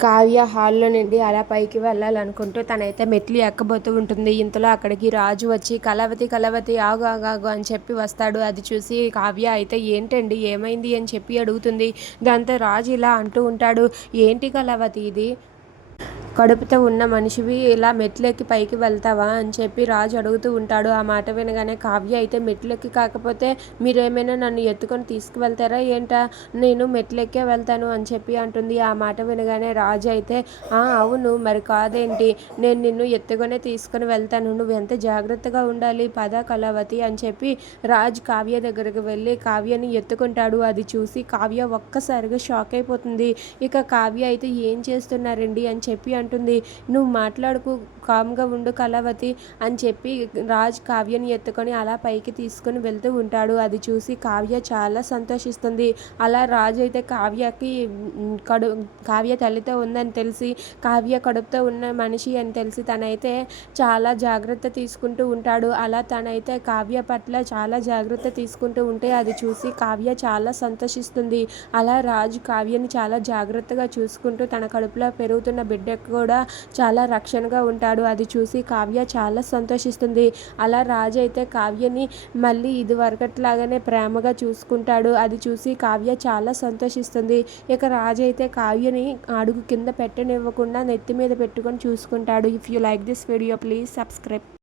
కావ్య హాల్లో నుండి అలా పైకి వెళ్ళాలనుకుంటూ తనైతే మెట్లు ఎక్కబోతూ ఉంటుంది. ఇంతలో అక్కడికి రాజు వచ్చి కలవతి కలవతి ఆగు ఆగాగు అని చెప్పి వస్తాడు. అది చూసి కావ్య అయితే ఏంటండి ఏమైంది? అని చెప్పి అడుగుతుంది. దాంతో రాజు ఇలా అంటూ ఉంటాడు ఏంటి కలవతి ఇది? కడుపుతో ఉన్న మనిషివి ఇలా మెట్లెక్కి పైకి వెళ్తావా? అని చెప్పి రాజు అడుగుతూ ఉంటాడు. ఆ మాట వినగానే కావ్య అయితే మెట్లెక్కి కాకపోతే మీరేమైనా నన్ను ఎత్తుకొని తీసుకువెళ్తారా? ఏంటా? నేను మెట్లెక్కే వెళ్తాను అని చెప్పి అంటుంది. ఆ మాట వినగానే రాజు అయితే ఆ అవును మరి కాదేంటి? నేను నిన్ను ఎత్తుకొనే తీసుకుని వెళ్తాను. నువ్వు ఎంత జాగ్రత్తగా ఉండాలి? పద కళావతి అని చెప్పి రాజ్ కావ్య దగ్గరకు వెళ్ళి కావ్యని ఎత్తుకుంటాడు. అది చూసి కావ్య ఒక్కసారిగా షాక్ అయిపోతుంది. ఇక కావ్య అయితే ఏం చేస్తున్నారండి? అని చెప్పి అంటుంది నువ్వు మాట్లాడుకు కామ్గా ఉండు కళావతి అని చెప్పి రాజ్ కావ్యని ఎత్తుకొని అలా పైకి తీసుకొని వెళ్తూ ఉంటాడు. అది చూసి కావ్య చాలా సంతోషిస్తుంది. అలా రాజు అయితే కావ్యకి కడు కావ్య తల్లితో ఉందని తెలిసి కావ్య కడుపుతో ఉన్న మనిషి అని తెలిసి తనైతే చాలా జాగ్రత్త తీసుకుంటూ ఉంటాడు. అలా తనైతే కావ్య పట్ల చాలా జాగ్రత్త తీసుకుంటూ ఉంటే అది చూసి కావ్య చాలా సంతోషిస్తుంది. అలా రాజు కావ్యని చాలా జాగ్రత్తగా చూసుకుంటూ తన కడుపులో పెరుగుతున్న బిడ్డకు కూడా చాలా రక్షణగా ఉంటాడు. అది చూసి కావ్య చాలా సంతోషిస్తుంది. అలా రాజు అయితే కావ్యని మళ్ళీ ఇది వరకట్లాగానే ప్రేమగా చూసుకుంటాడు. అది చూసి కావ్య చాలా సంతోషిస్తుంది. ఇక రాజు అయితే కావ్యని అడుగు కింద పెట్టనివ్వకుండా నెత్తి మీద పెట్టుకొని చూసుకుంటాడు. If you like this video please subscribe